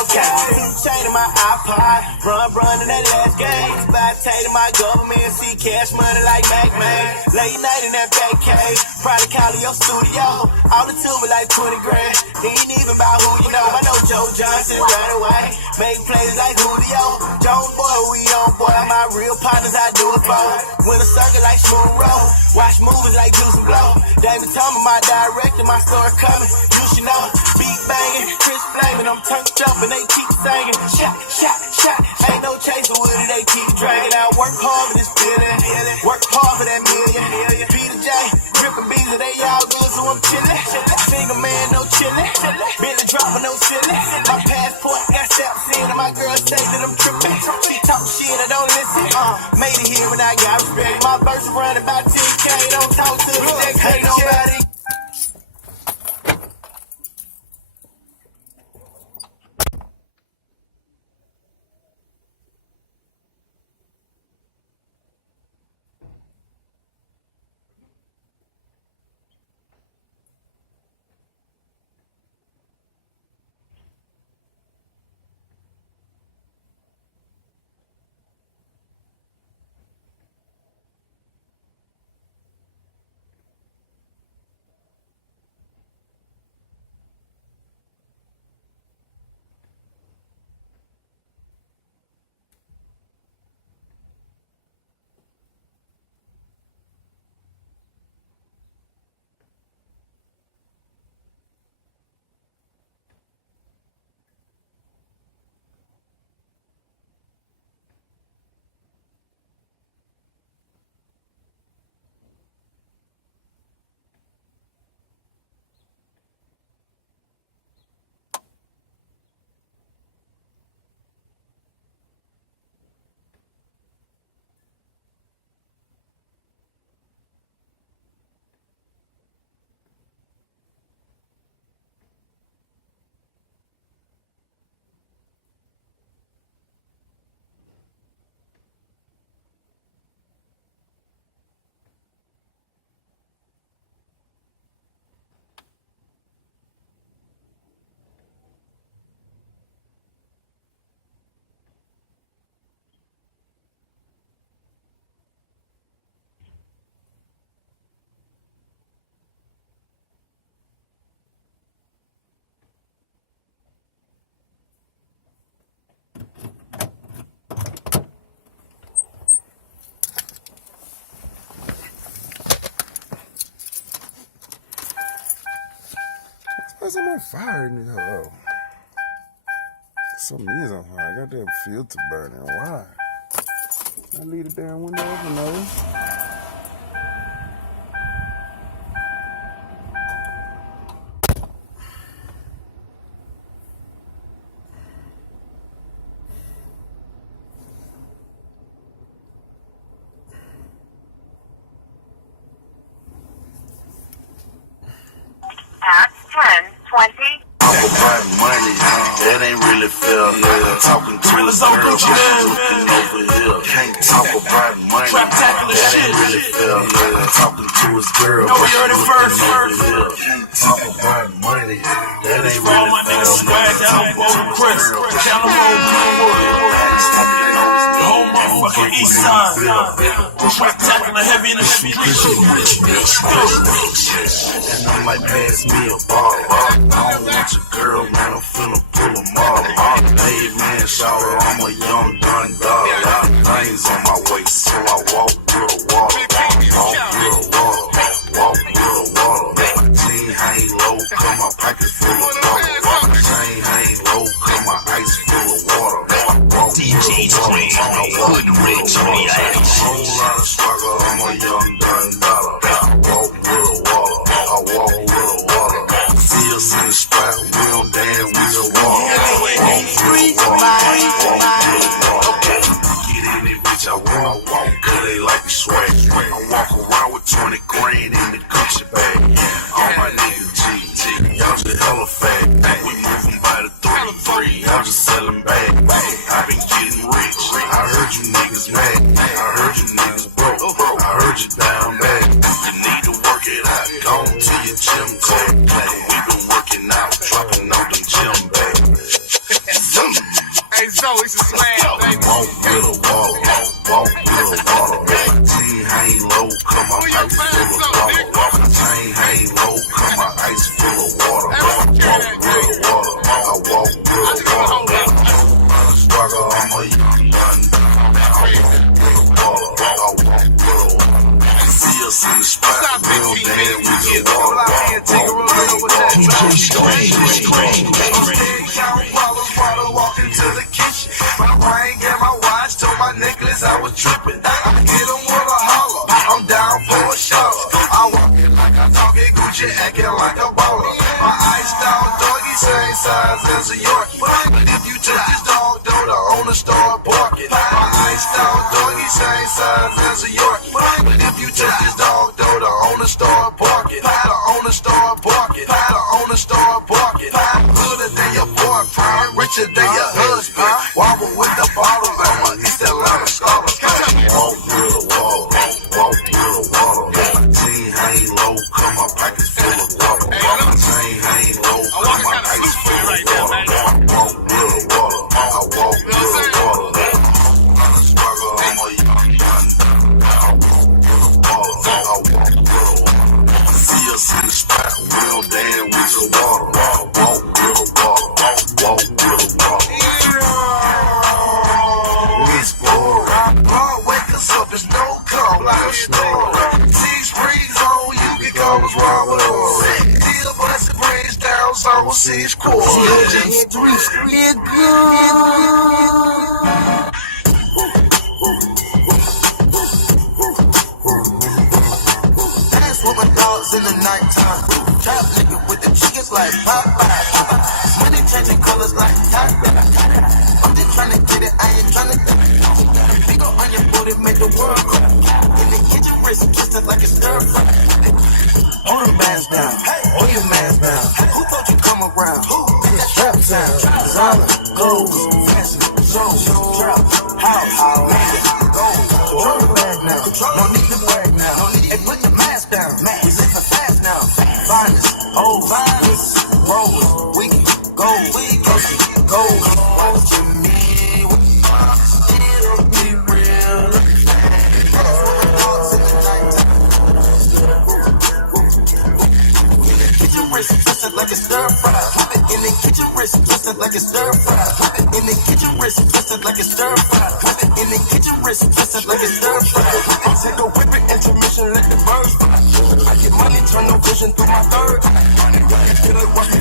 Okay, chain in my iPod, run in that last game. Spotted my government, see cash money like Mac Man. Late night in that back cave, probably call your studio. All it to me like 20 grand. Ain't even about who you know. I know Joe Johnson right away. Make plays like Julio. Jones boy, we on boy. My real partners, I do it for. Win a circle like Smooth Roll. Watch movies like Juice and Blow. David told me my director, my story coming. You should know. Beat banging, Chris flaming. I'm turned up and they keep singing. Shot, shot, shot. Ain't no chaser with it, they keep dragging. I work hard for this feeling. Work hard for that million. Peter J, dripping bees, they all good, so I'm chillin'. Single man, no chillin'. Billy dropping, no silly. My passport got steps in, and my girl say that I'm trippin'. She talk shit, I don't listen. Made it here and I got respect. My verse running about 10K, don't talk to me, next ain't nobody. Why's there no fire in this hole? Something is on fire. I got that filter burning. Why? I leave the damn window open though. At 10:20. Talk about money, that ain't really fair. Talking to a girl, just looking over here. Can't talk about money, that ain't really fair. Talking to his girl, just looking over here. Can't talk about money, that ain't really fair. The whole motherfucking east side. Trap tackling the heavy in the street. And I'm like, pass me a ball. I don't want your girl, man, I'm finna pull them all. Hey, man, shout out, I'm a young gun dog. Lot of things on my waist, so I walk through the water. Walk through the water. Walk through the water. My team hang low, cause my pockets full of water. My chain hang low, cause my ice full of water. DJ Spring, Hood Rich on the ice. Whole lot of struggle, I'm a young gun dollar. Walk through the water. I walk through the water. See us in the spot, we don't dance, we just walk. Walk through the water. Walk through the water. Get in it, bitch, I walk, cause they like the swag. I walk around with 20 grand in the Gucci bag. All my niggas G, y'all just hella fat. We moving by the 3-3, I'm just selling bags. I been getting rich, I heard you niggas mad. I heard you niggas broke, I heard you down bad. You need to work it out, go on to your gym tag. We been working out, dropping out them gym it's a slam, baby. Walk with a water, walk with a water. Team hang low, come my ice full of water. Chain hang low, come my ice full of water. Walk with a water, I walk with a water. Struggle, I'm a young gun. I walk with a water, I walk with a water. See us in the spot, real bad with the water. DJ Strange. Walking to the kitchen. My ring and my watch told my necklace I was tripping. I hit him with a holler. I'm down for a shot. I walk it like I talk it, Gucci acting like a baller. My iced out doggy same size as a Yorkie. But if you touch this dog, though, the owner start barking. My iced out doggy same size as a Yorkie. But if you touch this dog, though, the owner start barking. The owner start barking. The owner start barking. Gooder than your boyfriend, richer than your husband. Wobble with the bottle, I'm a East Atlanta scholar. Walk with a water, walk with a water. Team hang low, come my pockets full of water. Chain hang low, come my ice full of water. Walk with a water, I walk with a water. Struggle, I'm a young gun. I walk with a water, I walk with a water. See us in the spot, real damn with the water. Walk with a water, walk with a water. Lord, wake us up, there's no calm like a storm. 6 rings on, you can call us Robert Horry. Did a blessed brains down, so we'll see his core. Dance with my dogs in the nighttime. Trap nigga with the chickens like Popeye. Money changing colors like top. I'm just trying to get it, I ain't trying to. Big on your booty, make the world cry. In the kitchen, wrist twisted like a stir fry. Hold your mask down, hold your mask down. Who thought you come around? Who? That trap sound, designer, gold, fashion, show, trap, house, magic, gold. Control the bag now, no need to brag now. Hey, put your mask down, we living fast now. Finest, old, finest, roll, we can go, watching me. It'll be real. Kitchen wrist twisted like a stir fry. Whip it in the kitchen wrist twisted like a stir fry. Whip it in the kitchen wrist twisted like a stir fry. Whip it in the kitchen wrist twisted like a stir fry. Take a whip it, intermission, let the birds fly. I get money, turn no vision through my third. Feel it, watch me